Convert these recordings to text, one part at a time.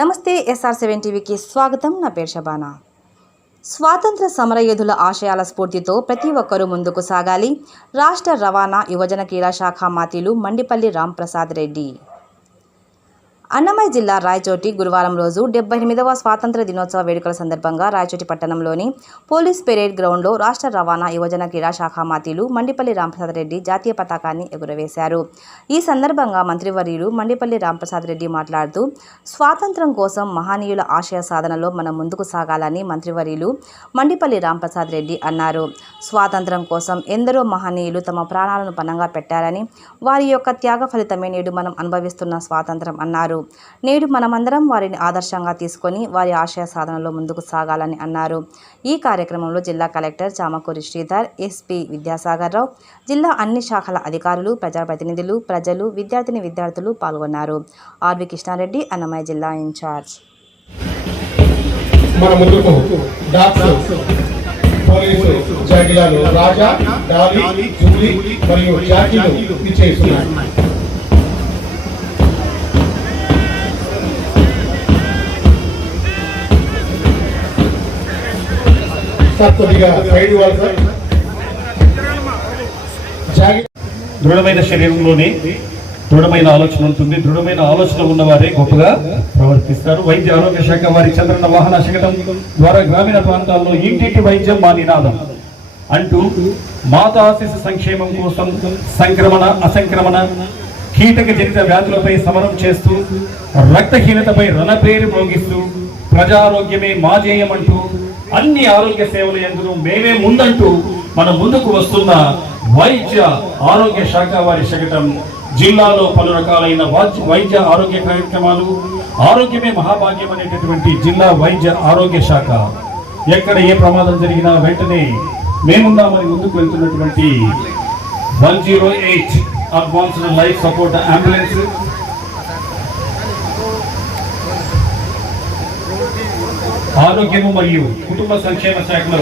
నమస్తే SR seven టీవీకి స్వాగతం. నా పేరు షబానా స్వాతంత్ర సమరయోధుల ఆశయాల స్ఫూర్తితో ప్రతి ఒక్కరూ ముందుకు సాగాలి. రాష్ట్ర రవాణా యువజన క్రీడా శాఖ మాతీలు మండిపల్లి రాంప్రసాద్ రెడ్డి. అన్నమయ్య జిల్లా రాయచోటి గురువారం రోజు డెబ్బై ఎనిమిదవ స్వాతంత్ర దినోత్సవ వేడుకల సందర్భంగా రాయచోటి పట్టణంలోని పోలీస్ పెరేడ్ గ్రౌండ్లో రాష్ట్ర రవాణా యువజన క్రీడా శాఖ మాతీలు మండిపల్లి రాంప్రసాద్ రెడ్డి జాతీయ పతాకాన్ని ఎగురవేశారు. ఈ సందర్భంగా మంత్రివర్యులు మండిపల్లి రాంప్రసాద్ రెడ్డి మాట్లాడుతూ స్వాతంత్రం కోసం మహనీయుల ఆశయ సాధనలో మనం ముందుకు సాగాలని మంత్రివర్యులు మండిపల్లి రాంప్రసాద్ రెడ్డి అన్నారు. స్వాతంత్రం కోసం ఎందరో మహనీయులు తమ ప్రాణాలను పణంగా పెట్టారని వారి యొక్క త్యాగ ఫలితమే నేడు మనం అనుభవిస్తున్న స్వాతంత్రం అన్నారు. నేడు మనమందరం వారిని ఆదర్శంగా తీసుకొని వారి ఆశయ సాధనలో ముందుకు సాగాలని అన్నారు. ఈ కార్యక్రమంలో జిల్లా కలెక్టర్ చామకూరి శ్రీధర్ ఎస్పీ విద్యాసాగర్ రావు జిల్లా అన్ని శాఖల అధికారులు ప్రజాప్రతినిధులు ప్రజలు విద్యార్థిని విద్యార్థులు పాల్గొన్నారు. ఆర్వి కృష్ణారెడ్డి అన్నమయ్య జిల్లా ఇన్ఛార్జ్. మన ముందుకు డాక్టర్ పోలీసు జాగిలాలు రాజా డాలి జూలీ మరియు జాకీలు ఇచ్చేస్తున్నారు సార్ కొద్దిగా సైడ్ ఇవ్వాలి సార్. దృఢమైన శరీరంలోనే దృఢమైన ఆలోచన ఉంటుంది. దృఢమైన ఆలోచన ఉన్నవారే గొప్పగా ప్రవర్తిస్తారు. వైద్య ఆరోగ్య శాఖ వారి చంద్రన్న వాహన శకటం ద్వారా గ్రామీణ ప్రాంతాల్లో ఇంటింటి వైద్యం మా నినాదం అంటూ మాతా సంక్షేమం కోసం సంక్రమణ అసంక్రమణ కీటక జనిత వ్యాధులపై సమరం చేస్తూ రక్తహీనతపై రణపేరు మోగిస్తూ ప్రజారోగ్యమే మా జేయమంటూ అన్ని ఆరోగ్య సేవల ఎందుకు మేమే ముందంటూ మన ముందుకు వస్తున్న వైద్య ఆరోగ్య శాఖ వారి శకటం. జిల్లాలో పలు రకాలైన వైద్య ఆరోగ్య కార్యక్రమాలు ఆరోగ్యమే మహాభాగ్యం అనేటటువంటి జిల్లా వైద్య ఆరోగ్య శాఖ. ఎక్కడ ఏ ప్రమాదం జరిగినా వెంటనే మేమున్నామని ముందుకు వెళ్తున్నటువంటి one zero eight advanced life support ambulance ఆరోగ్యము మరియు కుటుంబ సంక్షేమ శాఖలో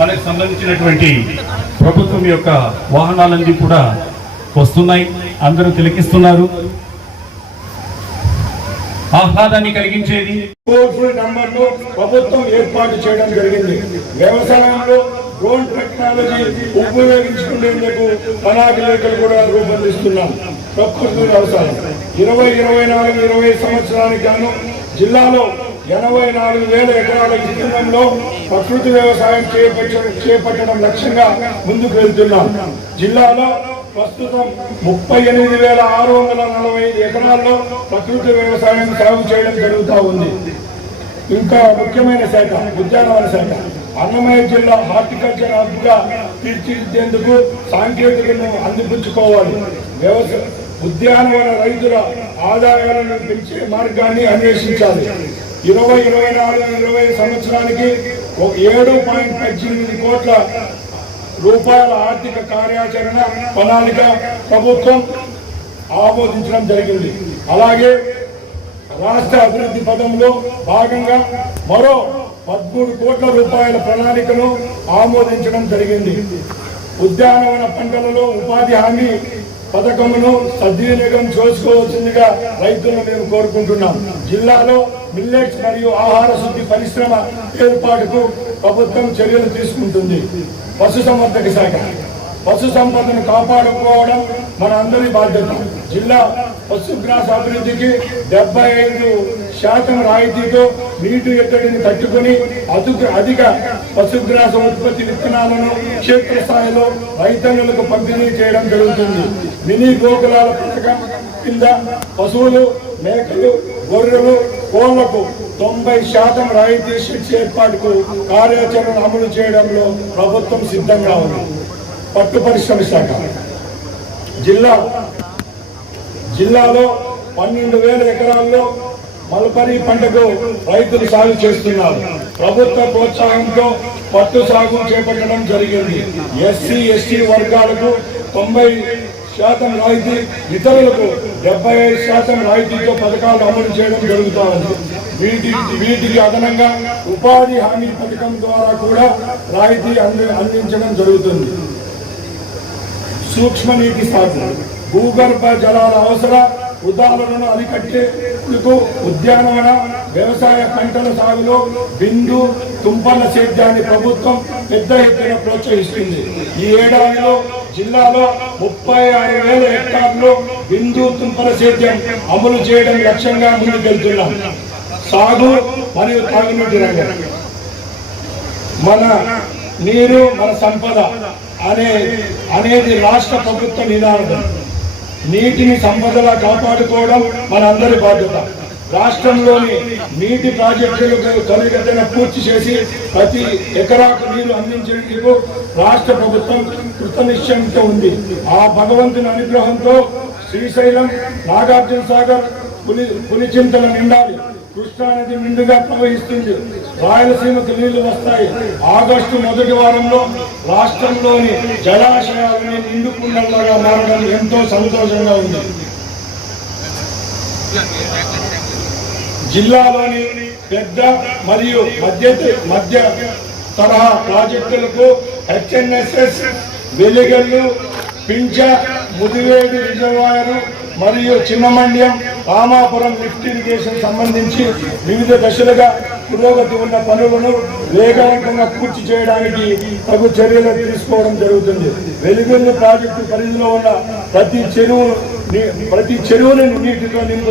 మనకు సంబంధించినటువంటి ప్రభుత్వం యొక్క వాహనాలన్నీ కూడా వస్తున్నాయి. అందరూ తిలకిస్తున్నారు. ఆహ్లాదాన్ని కలిగించేది. టోల్ నంబర్ను ప్రభుత్వం ఏర్పాటు చేయడం జరిగింది. వ్యవసాయంలో డ్రోన్ టెక్నాలజీ ఉపయోగించుకునేందుకు ప్రణాళికలు కూడా రూపొందిస్తున్నాం. ప్రకృతి వ్యవసాయం. ఇరవై ఇరవై నాలుగు ఇరవై సంవత్సరానికి గాను జిల్లాలో ఎనభై నాలుగు వేల ఎకరాల విస్తీర్ణంలో ప్రకృతి వ్యవసాయం చేపట్టడం చేపట్టడం లక్ష్యంగా ముందుకు వెళ్తున్నాం. జిల్లాలో ప్రస్తుతం ముప్పై ఎనిమిది వేల ఆరు వందల నలభై ఐదు ఎకరాల్లో ప్రకృతి వ్యవసాయం సాగు చేయడం జరుగుతూ ఉంది. ఇంకా ముఖ్యమైన శాఖ ఉద్యానవన శాఖ. అన్నమయ్య జిల్లా హార్టికల్చర్ హబ్గా తీర్చిదిద్దేందుకు సాంకేతికతను అందిపుచ్చుకోవాలి. వ్యవసాయ ఉద్యానవన రైతుల ఆదాయాలను పెంచే మార్గాన్ని అన్వేషించాలి. ఇరవై ఇరవై నాలుగు ఇరవై సంవత్సరానికి ఒక ఏడు పాయింట్ పద్దెనిమిది కోట్ల రూపాయల ఆర్థిక కార్యాచరణ ప్రణాళిక ప్రభుత్వం ఆమోదించడం జరిగింది. అలాగే రాష్ట్ర అభివృద్ధి పదంలో భాగంగా మరో పదమూడు కోట్ల రూపాయల ప్రణాళికను ఆమోదించడం జరిగింది. ఉద్యానవన పంటలలో ఉపాధి హామీ పథకమును సద్వినియోగం చేసుకోవాల్సిందిగా రైతులను మేము కోరుకుంటున్నాం. జిల్లాలో మిల్లెట్స్ మరియు ఆహార శుద్ధి పరిశ్రమ ఏర్పాటుకు ప్రభుత్వం చర్యలు తీసుకుంటుంది. పశుసంవర్ధక శాఖ. పశు సంపదను కాపాడుకోవడం మన అందరి బాధ్యత. జిల్లా పశుగ్రాస అభివృద్ధికి డెబ్బై ఐదు శాతం రాయితీతో నీటి ఎత్తడిని తట్టుకుని అధిక అధిక పశుగ్రాస ఉత్పత్తి విత్తనాలను క్షేత్రస్థాయిలో రైతన్నులకు పంపిణీ చేయడం జరుగుతుంది. మినీ గోకులాల పథకం కింద పశువులు మేకలు గొర్రెలు కోళ్ళకు తొంభై శాతం రాయితీ షెడ్స్ ఏర్పాటుకు కార్యాచరణ అమలు చేయడంలో ప్రభుత్వం సిద్ధంగా ఉంది. పట్టు పరిశ్రమ శాఖ. జిల్లా జిల్లాలో పన్నెండు వేల ఎకరాల్లో మల్బరీ పంటకు రైతులు సాగు చేస్తున్నారు. ప్రభుత్వ ప్రోత్సాహంతో పట్టు సాగు చేపట్టడం జరిగింది. ఎస్సీ ఎస్టీ వర్గాలకు తొంభై శాతం రాయితీ ఇతరులకు డెబ్బై ఐదు శాతం రాయితీతో పథకాలు అమలు చేయడం జరుగుతూ ఉంది వీటి వీటికి అదనంగా ఉపాధి హామీ పథకం ద్వారా కూడా రాయితీ అంది అందించడం జరుగుతుంది. సూక్ష్మ నీటి సాగు భూగర్భ జలాల అవసర ఉదాహరణను అరికట్టేందుకు ఉద్యానవన వ్యవసాయ పంటల సాగులో బిందు తుంపర్ల సేద్యాన్ని ప్రభుత్వం పెద్ద ఎత్తున ప్రోత్సహిస్తుంది. ఈ ఏడాదిలో జిల్లాలో ముప్పై ఆరు వేల హెక్టార్లు బిందు తుంపర సేద్యం అమలు చేయడం లక్ష్యంగా ముందుకెళ్తున్నాం సాగు మరియు తాగునీటి రంగం. మన నీరు మన సంపద అనే అనేది రాష్ట్ర ప్రభుత్వ నినాదం. నీటిని సంపదలా కాపాడుకోవడం మనందరి బాధ్యత. రాష్ట్రంలోని నీటి ప్రాజెక్టులు త్వరితగతిన పూర్తి చేసి ప్రతి ఎకరాకు నీరు అందించేందుకు రాష్ట్ర ప్రభుత్వం కృతనిశ్చయంతో ఉంది. ఆ భగవంతుని అనుగ్రహంతో శ్రీశైలం నాగార్జున సాగర్ పులి పులిచింతల నిండాలి. కృష్ణానది నిండుగా ప్రవహిస్తుంది. రాయలసీమకు నీళ్ళు వస్తాయి. ఆగస్టు మొదటి వారంలో రాష్ట్రంలోని జలాశయాలని నిండుకుండలాగా మారడం ఎంతో సంతోషంగా ఉంది. జిల్లాలోని పెద్ద మరియు మధ్య మధ్య తరహా ప్రాజెక్టులకు హెచ్ఎన్ఎస్ఎస్ వెలిగల్లు పింఛ ముదివేడి రిజర్వాయరు మరియు చిన్నమండ్యం రామాపురం లిఫ్ట్ ఇరిగేషన్ సంబంధించి వివిధ దశలుగా పురోగతి ఉన్న పనులను వేగవంతంగా పూర్తి చేయడానికి తగు చర్యలు తీసుకోవడం జరుగుతుంది. వెలుగుల్లి ప్రాజెక్టు పరిధిలో ఉన్న ప్రతి చెరువు ప్రతి చెరువులను నీటితో నింపు